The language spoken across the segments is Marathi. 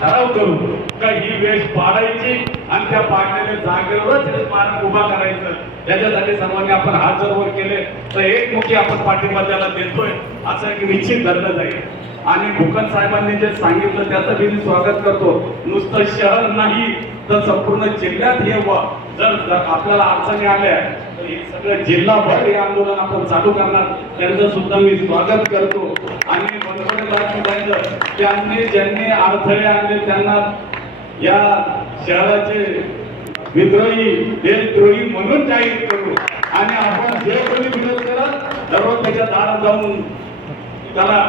ठराव करू का ही वेश पाडायची आणि त्या पाडलेल्या जागेवरच हे स्मारक उभा करायचं। याच्यासाठी सर्वांनी आपण हात जर वर केले तर एकमुखी आपण पाठिंबा त्याला देतोय असं एक निश्चित धरलं जाईल। आणि भूकन साहेबांनी जे सांगितलं त्याचं मी स्वागत करतो। नुसतं शहर नाही तर संपूर्ण जिल्ह्यात हे जर आपल्याला अडचणी आल्या तर हे सगळं जिल्हाभर हे आंदोलन आपण चालू करणार, त्यांचं सुद्धा मी स्वागत करतो। आणि त्यांनी ज्यांनी अडथळे आणले त्यांना या शहराचे विद्रोही देशद्रोही म्हणून जाहीर करू आणि आपण जे कोणी विरोध करत दररोज त्याच्या दारात जाऊन त्याला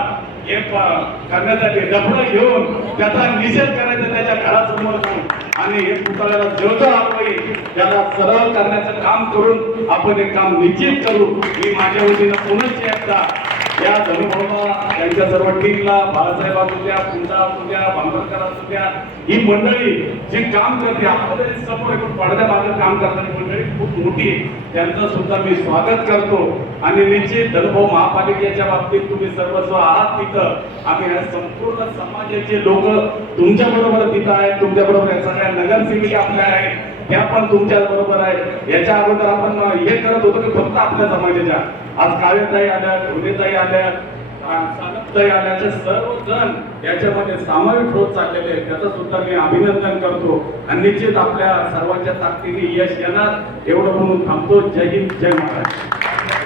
हे करण्यासाठी डफळं घेऊन त्याचा निषेध करायचा त्याच्या घरासमोर जाऊन आणि हे पुतळ्याला जेवढं होईल त्याला सरळ करण्याचं काम करून आपण हे काम निश्चित करू। मी माझ्या वतीनं पुनश्च एकदा या धनुभाऊला त्यांच्या सर्व टीमला बाळासाहेब असुद्या पुंजा असुद्या भांबरकर असुद्या ही मंडळी जे काम करते आपल्या समोर एकूण पडद्या मागे काम करणारी मंडळी खूप मोठी त्यांचं सुद्धा मी स्वागत करतो। आणि निश्चित धनुभाऊ महापालिकेच्या बाबतीत तुम्ही सर्वस्व आहात तिथं आम्ही या संपूर्ण समाजाचे लोक तुमच्या बरोबर तिथं आहेत, तुमच्या बरोबर या सगळ्या नगरसेविका आपल्या आहेत त्या पण तुमच्या बरोबर आहे। याच्या अगोदर आपण हे करत होतो की फक्त आपल्या समाजाच्या, आज काळेताई आल्या, ढोलेताई आल्या, सानपताई आल्याचे सर्वजण याच्यामध्ये सामाविक होत चाललेले आहेत, त्याचं सुद्धा मी अभिनंदन करतो। आणि निश्चित आपल्या सर्वांच्या ताकदीने यश येणार एवढं म्हणून थांबतो। जय हिंद, जय महाराष्ट्र।